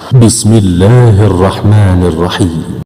बिस्मिल्लाहिर्रहमानिर्रहीम।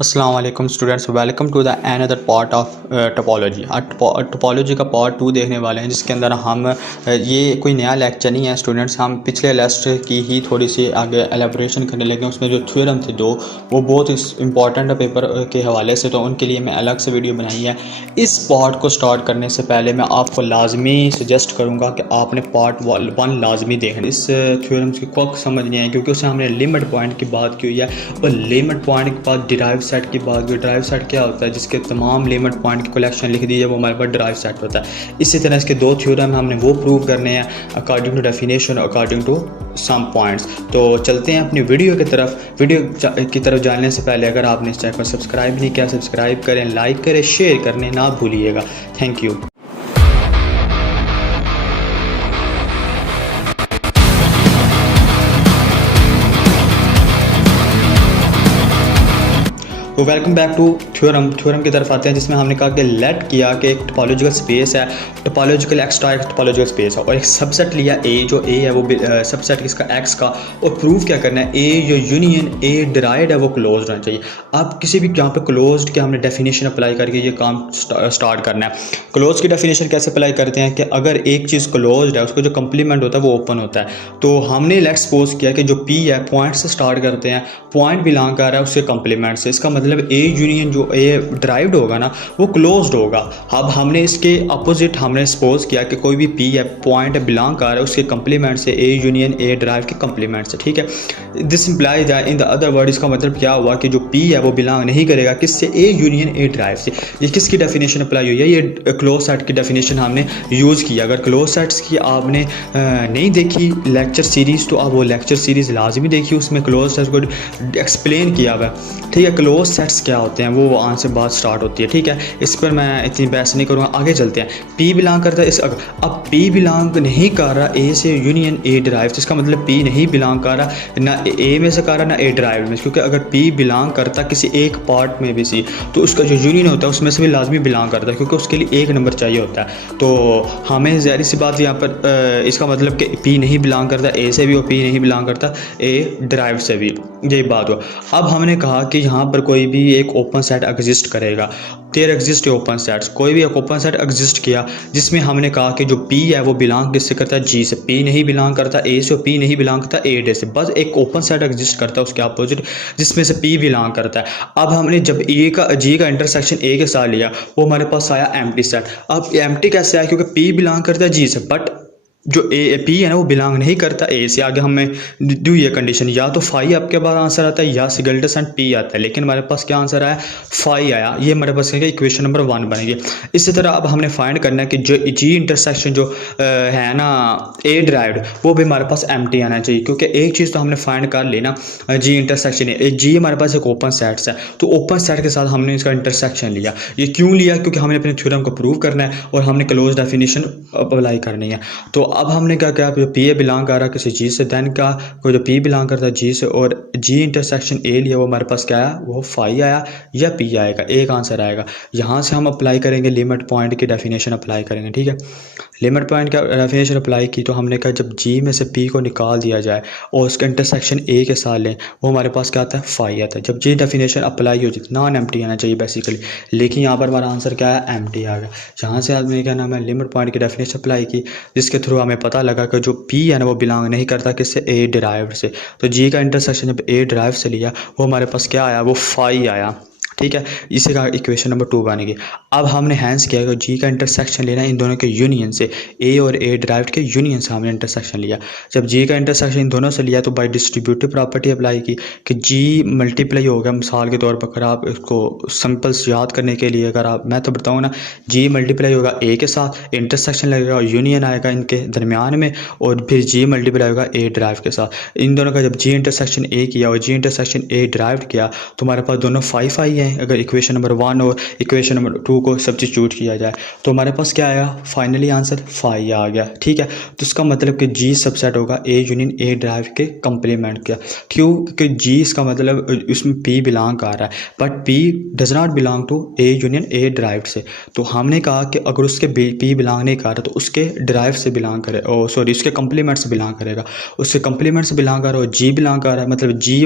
अस्सलाम वालेकुम students, welcome to the another part of topology. Topology का पार्ट 2 देखने वाले हैं, जिसके अंदर हम ये कोई नया लेक्चर नहीं है स्टूडेंट्स, हम पिछले लेक्चर की ही थोड़ी सी आगे एलेबोरेशन करने लगे। उसमें जो थ्योरम थे दो, वो बहुत इंपॉर्टेंट है पेपर के हवाले से, तो उनके लिए मैं अलग से वीडियो बनाई है। इस पार्ट को स्टार्ट करने से पहले मैं आपको लाजमी सजेस्ट करूँगा कि आपने पार्ट 1 लाजमी देखना। इस थ्योरम्स की कोई समझ नहीं आई, क्योंकि उससे हमने लिमिट पॉइंट की बात की हुई है, और लिमिट पॉइंट के बाद डिराइव सेट की बात की। ड्राइव सेट क्या होता है? जिसके तमाम लिमिट पॉइंट की कलेक्शन लिख दी है, वो हमारे पास ड्राइव सेट होता है। इसी तरह इसके दो थ्योरम हमने वो प्रूव करने हैं according to definition, according to some points. तो चलते हैं अपनी वीडियो की तरफ। वीडियो की तरफ जाने से पहले अगर आपने इस चैनल को सब्सक्राइब नहीं किया, सब्सक्राइब करें, लाइक करें, शेयर करने ना भूलिएगा। Thank you. तो वेलकम बैक टू थ्योरम की तरफ आते हैं, जिसमें हमने कहा कि लेट किया कि एक टोपोलॉजिकल स्पेस है, टोपोलॉजिकल एक्स्ट्रा एक टोपोलॉजिकल स्पेस है, और एक सबसेट लिया ए, जो ए है वो सबसेट किसका? एक्स का। और प्रूव क्या करना है? ए जो यूनियन ए डिराइड है वो क्लोज्ड होना चाहिए। अब किसी भी यहाँ पे क्लोज्ड के हमने डेफिनेशन अप्लाई करके ये काम स्टार्ट करना है। क्लोज की डेफिनेशन कैसे अप्लाई करते हैं कि अगर एक चीज़ क्लोज्ड है, उसको जो कंप्लीमेंट होता है वो ओपन होता है। तो हमने लेट्स सपोज किया कि जो पी है पॉइंट से स्टार्ट करते हैं, पॉइंट बिलोंग कर रहा है उसके कंप्लीमेंट से। इसका मतलब ए यूनियन जो ए ड्राइव्ड होगा ना, वो क्लोज्ड होगा। अब हमने इसके अपोजिट हमने सपोज किया कि कोई भी पी है पॉइंट बिलोंग कर रहा है उसके कंप्लीमेंट से, ए यूनियन ए ड्राइव के कंप्लीमेंट से, ठीक है। This implies that in the other word, इसका मतलब क्या हुआ कि जो पी है वो बिलोंग नहीं करेगा किससे? ए यूनियन ए ड्राइव से। ये किसकी डेफिनेशन अप्लाई हुई है? ये क्लोज सेट की डेफिनेशन हमने यूज़ की। अगर क्लोज सेट्स की आपने नहीं देखी लेक्चर सीरीज़, तो आप वो लेक्चर सीरीज़ लाजमी देखिए, उसमें क्लोज सेट्स को एक्सप्लेन किया हुआ है, ठीक है। क्लोज सेट्स क्या होते हैं वो वहाँ से बात स्टार्ट होती है, ठीक है। इस पर मैं इतनी बहस नहीं करूँगा, आगे चलते हैं। पी बिलोंग करता है इस, अब पी बिलोंग नहीं कर रहा ए से यूनियन ए ड्राइव, तो इसका मतलब पी नहीं बिलोंग कर रहा ना ए में से कर रहा ना ए ड्राइव में, क्योंकि अगर पी बिलोंग करता किसी एक पार्ट में भी सी, तो उसका जो यूनियन होता है उसमें से भी लाजमी बिलोंग करता है, क्योंकि उसके लिए एक नंबर चाहिए होता है। तो हमें ज़ाहिर सी बात यहाँ पर इसका मतलब कि पी नहीं बिलोंग करता ए से भी, और पी नहीं बिलोंग करता ए ड्राइव से भी, यही बात हुआ। अब हमने कहा कि यहाँ पर कोई भी एक ओपन सेट एग्जिस्ट करेगा। देयर एग्जिस्ट ओपन सेट्स, कोई भी एक ओपन सेट एग्जिस्ट किया जिसमें हमने कहा कि जो पी है वो बिलोंग किससे करता है? जी से। पी नहीं बिलोंग करता ए से, और पी नहीं बिलोंग करता ए डे से। बस एक ओपन सेट एग्जिस्ट करता है उसके अपोजिट, जिसमें से पी बिलोंग करता है। अब हमने जब ए का जी का इंटरसेक्शन ए के साथ लिया, वो हमारे पास आया एम्प्टी सेट। अब एम्प्टी कैसे आया? क्योंकि पी बिलोंग करता है जी से, बट जो ए पी है ना वो बिलोंग नहीं करता ए से। आगे हमें ड्यू ये कंडीशन, या तो फाई आपके पास आंसर आता है या सिगल्टस एंड पी आता है, लेकिन हमारे पास क्या आंसर आया? फाई आया। ये हमारे पास क्या इक्वेशन नंबर 1 बनेगी। इसी तरह अब हमने फाइंड करना है कि जो जी इंटरसेक्शन जो है ना ए ड्राइव्ड, वो भी हमारे पास एम्प्टी आना चाहिए, क्योंकि एक चीज़ तो हमने फाइंड कर ली ना, जी इंटरसेक्शन है। जी हमारे पास एक ओपन सेट्स है, तो ओपन सेट के साथ हमने इसका इंटरसेक्शन लिया। ये क्यों लिया? क्योंकि हमने अपने थ्योरम को प्रूव करना है और हमने क्लोज डेफिनेशन अप्लाई करनी है। तो अब हमने क्या किया? जो पी ए बिलोंग कर रहा है किसी जी से, देन का कोई जो पी बिलोंग करता है जी से, और जी इंटरसेक्शन ए लिया, वो हमारे पास क्या आया? वो फाई आया या पी आएगा, एक आंसर आएगा। यहाँ से हम अप्लाई करेंगे लिमिट पॉइंट की डेफिनेशन अप्लाई करेंगे, ठीक है। लिमिट पॉइंट का डेफिनेशन अप्लाई की, तो हमने कहा जब जी में से पी को निकाल दिया जाए और उसका इंटरसेक्शन ए के साथ लें, वो हमारे पास क्या आता है? फाई आता है। जब जी डेफिनेशन अप्लाई हो जाती है, नॉन एम्प्टी आना चाहिए बेसिकली, लेकिन यहाँ पर हमारा आंसर क्या है? एम्प्टी आ गया। यहाँ से आदमी क्या नाम है? लिमिट पॉइंट की डेफिनेशन अप्लाई की, जिसके थ्रू हमें पता लगा कि जो पी है ना वो बिलोंग नहीं करता किससे? ए डिराइव्ड से। तो जी का इंटरसेक्शन जब ए डिराइव से लिया, वो हमारे पास क्या आया? वो फाई आया, ठीक है। इसी का इक्वेशन नंबर 2 बनेगी। अब हमने हैंस किया कि जी का इंटरसेक्शन लेना इन दोनों के यूनियन से, ए और ए ड्राइव्ड के यूनियन से हमने इंटरसेक्शन लिया। जब जी का इंटरसेक्शन इन दोनों से लिया, तो बाय डिस्ट्रीब्यूटिव प्रॉपर्टी अप्लाई की कि जी मल्टीप्लाई हो गया। मिसाल के तौर पर अगर आप इसको सिंपल्स याद करने के लिए अगर आप मैं तो बताऊँ ना, जी मल्टीप्लाई होगा ए के साथ, इंटरसेक्शन लगेगा और यूनियन आएगा इनके दरमियान में, और फिर जी मल्टीप्लाई होगा ए ड्राइव के साथ। इन दोनों का जब जी इंटरसेक्शन ए किया और जी इंटरसेक्शन ए ड्राइव किया, तो हमारे पास दोनों फाई फाई लें, अगर इक्वेशन नंबर 1 और इक्वेशन नंबर 2 को सब्स्टिट्यूट किया जाए तो हमारे पास क्या आया, फाइनली आंसर फाई आ गया। ठीक है, तो इसका मतलब कि जी सबसेट होगा ए यूनियन ए ड्राइव के कंप्लीमेंट का। क्यों? क्योंकि जी इसका मतलब इसमें पी बिलोंग कर रहा है, but P does not belong to A union A derive से। तो हमने कहा कि अगर उसके पी बिलोंग नहीं कर रहा तो उसके ड्राइव से बिलोंग करे, सॉरी उसके कंप्लीमेंट से बिलोंग करेगा, उसके कंप्लीमेंट से बिलोंग कर रहा है, जी बिलोंग कर रहा है, मतलब जी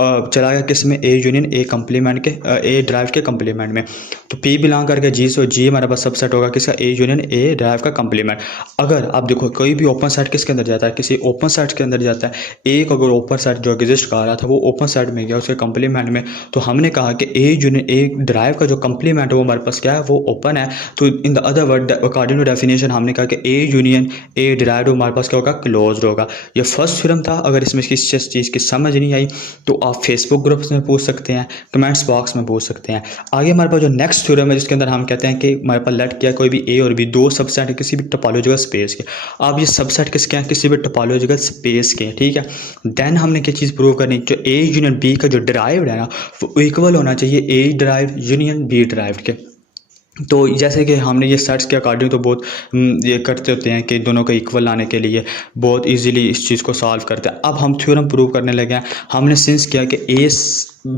चला गया किस में, ए यूनियन ए कंप्लीमेंट के ए ड्राइव के कंप्लीमेंट में। तो पी बिलोंग करके जी से, जी हमारे पास सबसेट होगा किसका, ए यूनियन ए ड्राइव का कंप्लीमेंट। अगर आप देखो कोई भी ओपन सेट किसके अंदर जाता है, किसी ओपन सेट के अंदर जाता है, एक अगर ओपन सेट जो एग्जिस्ट कर रहा था वो ओपन सेट में गया उसके कंप्लीमेंट में, तो हमने कहा कि ए यूनियन ए ड्राइव का जो कंप्लीमेंट है वो हमारे पास क्या है, वो ओपन है। तो in the other word according to definition हमने कहा कि ए यूनियन ए ड्राइव हमारे पास क्या होगा, क्लोज्ड होगा। ये फर्स्ट थ्योरम था। अगर इसमें किसी चीज़ की समझ नहीं आई तो आप फेसबुक ग्रुप्स में पूछ सकते हैं, कमेंट्स बॉक्स में पूछ सकते हैं। आगे हमारे पास जो नेक्स्ट थ्योरम है जिसके अंदर हम कहते हैं कि हमारे पास लेट किया कोई भी ए और बी दो सबसेट है किसी भी टोपोलॉजिकल स्पेस के। अब ये सबसेट किसके हैं, किसी भी टोपोलॉजिकल स्पेस के। ठीक है, देन हमने क्या चीज़ प्रूव करनी, जो ए यूनियन बी का जो ड्राइव्ड है ना वो इक्वल होना चाहिए ए ड्राइव यूनियन बी ड्राइव के। तो जैसे कि हमने ये सेट्स के अकॉर्डिंग तो बहुत ये करते होते हैं कि दोनों को इक्वल लाने के लिए बहुत इजीली इस चीज़ को सॉल्व करते हैं। अब हम थ्योरम प्रूव करने लगे हैं। हमने सिंस किया कि ए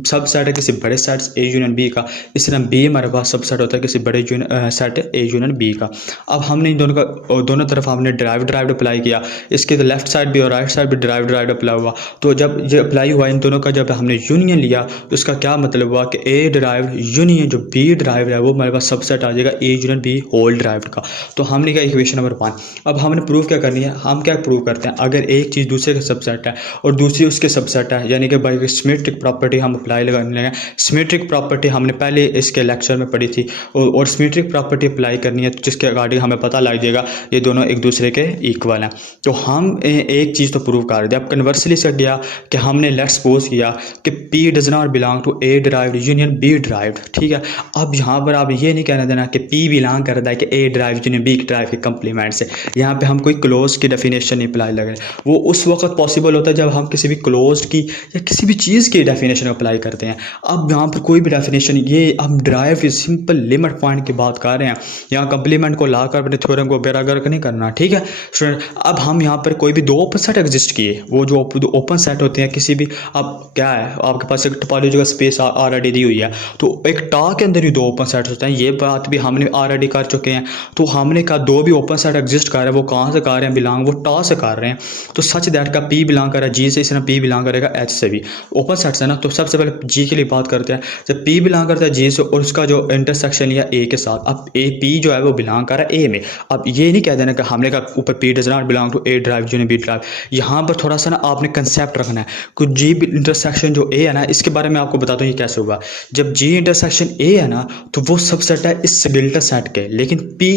सब सेट है किसी बड़े सेट्स ए यूनियन बी का, इस तरह बी हमारे पास सब सेट होता है किसी बड़े सेट ए यूनियन बी का। अब हमने इन दोनों का दोनों तरफ हमने ड्राइव अप्लाई किया, इसके तो लेफ्ट साइड भी और राइट साइड भी ड्राइव अप्लाई हुआ। तो जब ये अप्लाई हुआ इन दोनों का, जब हमने यूनियन लिया तो इसका क्या मतलब हुआ कि ए ड्राइव यूनियन जो बी ड्राइव है वो हमारे पास सबसेट आ जाएगा A union B whole derive का। तो हमने क्या इक्वेशन नंबर 1। अब हमने प्रूव क्या करनी है, हम क्या प्रूव करते हैं, अगर एक चीज़ दूसरे का सबसेट है और दूसरी उसके सबसेट है, यानी कि बाई सिमेट्रिक प्रॉपर्टी हम अप्लाई लगाने लगे। सिमेट्रिक प्रॉपर्टी हमने पहले इसके लेक्चर में पढ़ी थी और सिमेट्रिक प्रॉपर्टी अप्लाई करनी है जिसके अकॉर्डिंग हमें पता लग जाएगा ये दोनों एक दूसरे के इक्वल हैं। तो हम एक चीज़ तो प्रूव कर दिया। अब कन्वर्सली से गया कि हमने लेट्स सपोज किया कि P does not belong to A derive union B derive. ठीक है, अब यहाँ पर आप ये नहीं कहना देना कि पी बिलोंग करता है कि A derive union B drive के कंप्लीमेंट से। यहाँ पे हम कोई क्लोज की डेफिनेशन नहीं अप्लाई लग रहे, वो उस वक्त पॉसिबल होता है जब हम किसी भी क्लोज की या किसी भी चीज़ की डेफिनेशन अप्लाई करते हैं। अब यहाँ पर कोई भी डेफिनेशन, ये हम ड्राइव की सिंपल लिमिट पॉइंट की बात कर रहे हैं, यहाँ कंप्लीमेंट को ला कर अपने थ्योरम को बेरागर नहीं करना। ठीक है स्टूडेंट, अब हम यहाँ पर कोई भी दो ओपन सेट एग्जिस्ट किए, वो जो ओपन सेट होते हैं किसी भी, अब क्या है आपके पास एक टोपोलॉजिकल स्पेस ऑलरेडी दी हुई है, तो एक टा के अंदर ही दो ओपन सेट होते हैं, ये बात भी हमने ऑलरेडी कर चुके हैं। तो हमने कहा दो भी ओपन सेट एग्जिस्ट कर रहे हैं, वो कहाँ से कर रहे हैं बिलोंग, वो टा से कर रहे हैं। तो सच दैट का पी बिलोंग कर रहा है जी से, इस तरह पी बिलोंग करेगा एच से भी, ओपन सेट्स है ना। तो सबसे पहले जी के लिए बात करते हैं। जब पी बिलोंग करता है जी से और उसका जो इंटरसेक्शन लिया ए के साथ, अब ए पी जो है वो बिलोंग कर रहा है ए में। अब ये नहीं कह देना कि हमने कहा ऊपर P does not belong to A derive union B derive. यहाँ पर थोड़ा सा ना आपने कंसेप्ट रखना है। कुछ जी इंटरसेक्शन जो ए है ना, इसके बारे में आपको बताता हूँ ये कैसे हुआ। जब जी इंटरसेक्शन ए है ना तो वो सबसेट है इस डेल्टा सेट के, लेकिन पी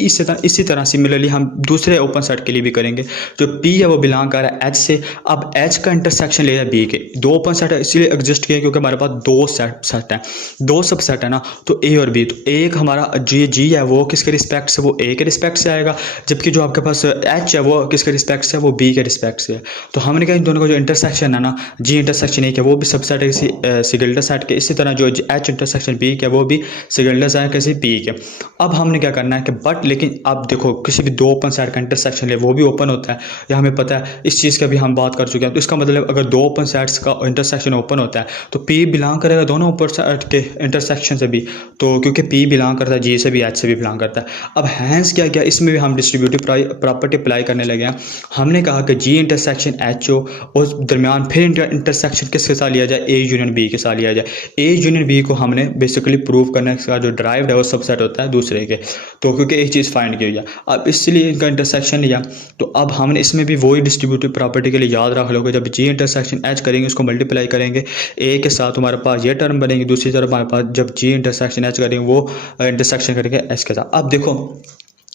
इसी तरह सिमिलरली हम दूसरे ओपन सेट के लिए भी करेंगे। जो पी है वो बिलोंग कर रहा है एच से, अब एच का इंटरसेक्शन ले बी के। दो ओपन सेट है इसलिए एग्जिस्ट किए क्योंकि हमारे पास दो सेट है, दो सब सेट है ना, तो ए और बी। तो एक हमारा जी है वो किसके रिस्पेक्ट से, वो ए के रिस्पेक्ट से आएगा, जबकि जो आपके पास एच है वो किसके रिस्पेक्ट से, वो बी के रिस्पेक्ट से है। तो हमने कहा इन दोनों का जो इंटरसेक्शन है ना, जी इंटरसेक्शन ए के वो भी सबसेट है किसी डेल्टा सेट के, इसी तरह जो एच इंटरसेक्शन बी के वो भी डेल्टा सेट है किसी पी के। अब हमने क्या करना है कि बट लेकिन अब देखो किसी भी दो ओपन सेट का इंटरसेक्शन ले वो भी ओपन होता है, या हमें पता है इस चीज़ का भी हम बात कर चुके हैं। तो इसका मतलब अगर दो ओपन सेट्स का इंटरसेक्शन ओपन होता है तो पी बिलोंग करेगा दोनों ओपन सेट के इंटरसेक्शन से भी, तो क्योंकि पी बिलोंग करता है जी से भी एच से भी बिलोंग करता है। अब हैंस क्या किया, इसमें भी हम डिस्ट्रीब्यूटिव प्रॉपर्टी अप्लाई करने लगे हैं। हमने कहा कि जी इंटरसेक्शन एच हो और दरमियान फिर इंटरसेक्शन किसके साथ लिया जाए, ए यूनियन बी के साथ लिया जाए। ए यूनियन बी को हमने बेसिकली प्रूव करने का जो ड्राइव है वो सबसेट होता है दूसरे के, तो क्योंकि एक चीज़ फाइंड की हुई है। अब इसलिए इनका इंटरसेक्शन लिया, तो अब हमने इसमें भी वही डिस्ट्रीब्यूटिव प्रॉपर्टी के लिए याद रख लोगे, जब जी इंटरसेक्शन एच करेंगे उसको मल्टीप्लाई करेंगे ए के साथ, हमारे पास ये टर्म बनेगी। दूसरी तरफ हमारे पास जब जी इंटरसेक्शन एच करेंगे वो इंटरसेक्शन करेंगे एच के साथ। अब देखो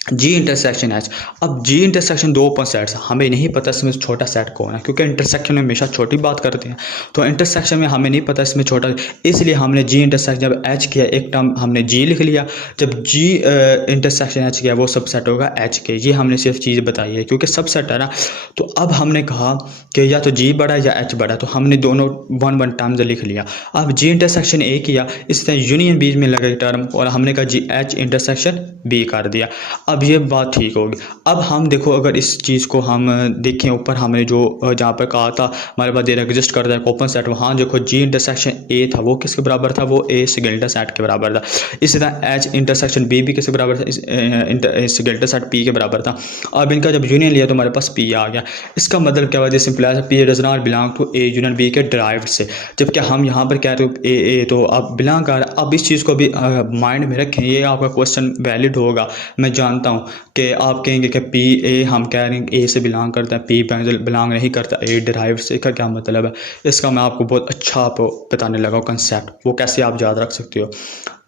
जी इंटरसेक्शन एच। अब जी इंटरसेक्शन दो ओपन सेट्स, हमें नहीं पता इसमें छोटा सेट कौन है, क्योंकि इंटरसेक्शन में हमेशा छोटी बात करते हैं, तो इंटरसेक्शन में हमें नहीं पता इसमें छोटा, इसलिए हमने जी इंटरसेक्शन जब एच किया एक टर्म हमने जी लिख लिया, जब जी इंटरसेक्शन एच किया वो सबसेट होगा एच के। ये हमने सिर्फ चीज़ बताई है क्योंकि सबसेट है ना। तो अब हमने कहा कि या तो जी बड़ा है या एच बड़ा है, तो हमने दोनों वन वन टर्म्स लिख लिया। अब जी इंटरसेक्शन ए किया, इस तरह यूनियन बीच में लगे टर्म, और हमने कहा जी एच इंटरसेक्शन बी कर दिया। अब ये बात ठीक होगी। अब हम देखो अगर इस चीज़ को हम देखें ऊपर, हमने जो जहाँ पर कहा था हमारे पास देर एग्जिस्ट करता है ओपन सेट, वहाँ देखो जी इंटरसेक्शन ए था वो किसके बराबर था, वो ए सिगेल्टा सेट के बराबर था। इसी तरह एच इंटरसेक्शन बी भी किसके बराबर था, सिगेल्टा सेट पी के बराबर था। अब इनका जब यूनियन लिया तो हमारे पास पी आ गया। इसका मतलब क्या वजह simple P does not belong to A union B के ड्राइव्ड से, जबकि हम यहाँ पर कह रहे हो ए तो अब बिलोंग कर। अब इस चीज़ को भी माइंड में रखें, ये आपका क्वेश्चन वैलिड होगा, मैं जानता हूँ कि आप कहेंगे कि पी ए हम कह रहे हैं ए से बिलोंग करता है, पी बिलोंग नहीं करता ए डिराइव से, का क्या मतलब है। इसका मैं आपको बहुत अच्छा आपको बताने लगा कंसेप्ट, वो कैसे आप याद रख सकते हो।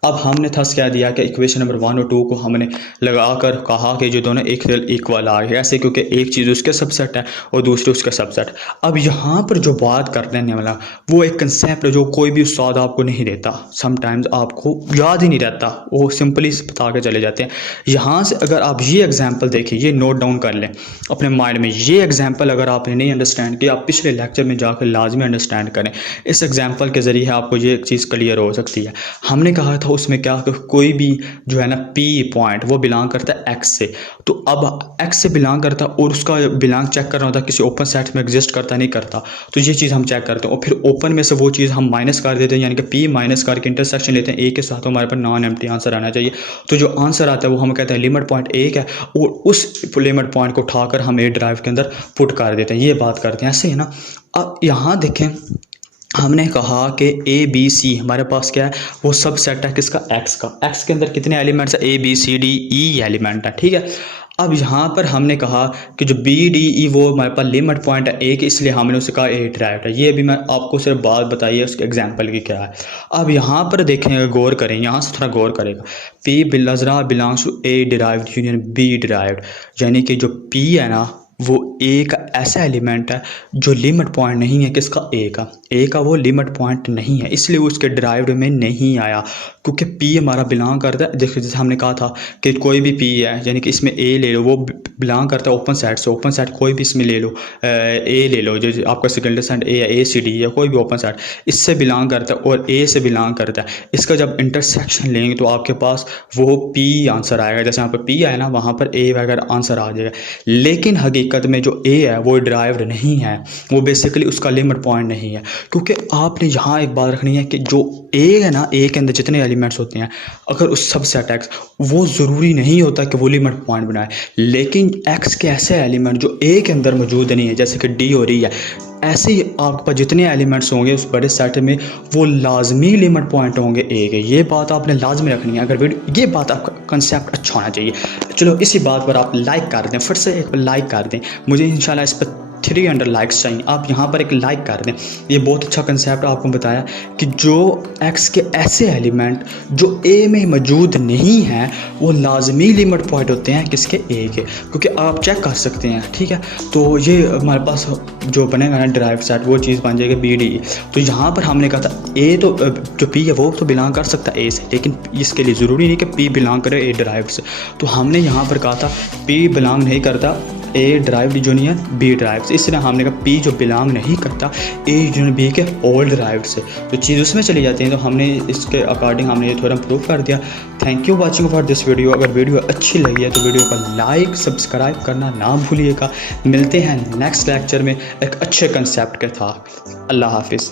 अब हमने थस कह दिया कि इक्वेशन नंबर 1 और 2 को हमने लगाकर कहा कि जो दोनों एक इक्वल आ गए, ऐसे क्योंकि एक चीज़ उसके सबसेट है और दूसरी उसका सबसेट। अब यहाँ पर जो बात करने वाला वो एक कंसेप्ट है जो कोई भी उस्ताद आपको नहीं देता, समटाइम्स आपको याद ही नहीं रहता, वो सिंपली बता के चले जाते हैं। यहाँ से अगर आप ये एग्जाम्पल देखिए, ये नोट डाउन कर लें अपने माइंड में, ये एग्जाम्पल अगर आपने नहीं अंडरस्टैंड किया, आप पिछले लेक्चर में जाकर लाजमी अंडरस्टैंड करें। इस एग्जाम्पल के ज़रिए आपको ये एक चीज़ क्लियर हो सकती है। हमने कहा था उसमें क्या, कोई भी जो है ना पी पॉइंट वो बिलोंग करता है एक्स से, तो अब एक्स से बिलोंग करता है और उसका बिलोंग चेक करना होता है किसी ओपन सेट में एग्जिस्ट करता नहीं करता, तो ये चीज़ हम चेक करते हैं और फिर ओपन में से वो चीज़ हम माइनस कर देते हैं, यानी कि पी माइनस करके इंटरसेक्शन लेते हैं ए के साथ, तो हमारे पास नॉन एम्प्टी आंसर आना चाहिए। तो जो आंसर आता है वो हम कहते हैं लिमिट पॉइंट एक है, और उस लिमिट पॉइंट को उठाकर हम ए ड्राइव के अंदर पुट कर देते हैं, ये बात करते हैं, ऐसे है ना। अब यहाँ देखें, हमने कहा कि ए बी सी हमारे पास क्या है, वो सब सेट है किसका, एक्स का। एक्स के अंदर कितने एलिमेंट्स है, A B C D E element है, ठीक है। अब यहाँ पर हमने कहा कि जो बी डी ई वो हमारे पास लिमिट पॉइंट है ए के, इसलिए हमने उसे कहा ए ड्राइव्ड है। ये भी मैं आपको सिर्फ बात बताई है उसके एग्जांपल की क्या है। अब यहाँ पर देखेंगे, गौर करें, यहाँ से थोड़ा गौर करेगा, P belongs to A derived union B derived, यानी कि जो पी है ना वो ए का ऐसा एलिमेंट है जो लिमिट पॉइंट नहीं है किसका, ए का वो लिमिट पॉइंट नहीं है, इसलिए वो उसके ड्राइव्ड में नहीं आया, क्योंकि पी हमारा बिलोंग करता है। देखिए जैसे हमने कहा था कि कोई भी पी है, यानी कि इसमें ए ले लो, वो बिलोंग करता है ओपन सेट से, ओपन सेट कोई भी इसमें ले लो, ए ले लो जो आपका सेकेंडरी सेट ए है, ए सी डी या कोई भी ओपन सेट इससे बिलोंग करता है और ए से बिलोंग करता है। इसका जब इंटरसेक्शन लेंगे तो आपके पास वो पी आंसर आएगा, जैसे यहाँ पर पी आया ना वहाँ पर ए वगैरह आंसर आ जाएगा। लेकिन हकीकत में जो ए है वो ड्राइव्ड नहीं है, वो बेसिकली उसका लिमिट पॉइंट नहीं है, क्योंकि आपने यहाँ एक बात रखनी है कि जो ए है ना, ए के अंदर जितने एलिमेंट्स होते हैं, अगर उस सबसेट एक्स, वो ज़रूरी नहीं होता कि वो लिमिट पॉइंट बनाए, लेकिन एक्स के ऐसे एलिमेंट जो ए के अंदर मौजूद नहीं है, जैसे कि डी हो रही है, ऐसे ही आपके पास जितने एलिमेंट्स होंगे उस बड़े सेट में वो लाजमी लिमिट पॉइंट होंगे ए के। ये बात आपने लाजमी रखनी है, अगर ये बात आपका कंसेप्ट अच्छा होना चाहिए। चलो इसी बात पर आप लाइक कर दें, फिर से एक लाइक कर दें, मुझे इंशाल्लाह इस पर 300 लाइक्स चाहिए, आप यहाँ पर एक लाइक कर दें। ये बहुत अच्छा कंसेप्ट आपको बताया कि जो एक्स के ऐसे एलिमेंट जो ए में मौजूद नहीं हैं वो लाजमी लिमिट पॉइंट होते हैं किसके, ए के, क्योंकि आप चेक कर सकते हैं, ठीक है। तो ये हमारे पास जो बनेगा ना ड्राइव सेट, वो चीज़ बन जाएगी बी डी। तो यहाँ पर हमने कहा था ए तो जो पी है वो तो बिलोंग कर सकता है ए से, लेकिन इसके लिए ज़रूरी नहीं कि पी बिलोंग करे ए ड्राइव से। तो हमने यहाँ पर कहा था पी बिलोंग नहीं करता ए ड्राइव्ड यूनियन बी ड्राइव से, इसलिए हमने कहा पी जो बिलोंग नहीं करता ए यूनियन बी के ऑल ड्राइव्ड से, तो चीज़ उसमें चली जाती है। तो हमने इसके अकॉर्डिंग हमने ये थोड़ा प्रूफ कर दिया। Thank you watching for this video. अगर वीडियो अच्छी लगी है तो वीडियो को लाइक सब्सक्राइब करना ना भूलिएगा। मिलते हैं नेक्स्ट लेक्चर में एक अच्छे कंसेप्ट के साथ। अल्लाह हाफिज़।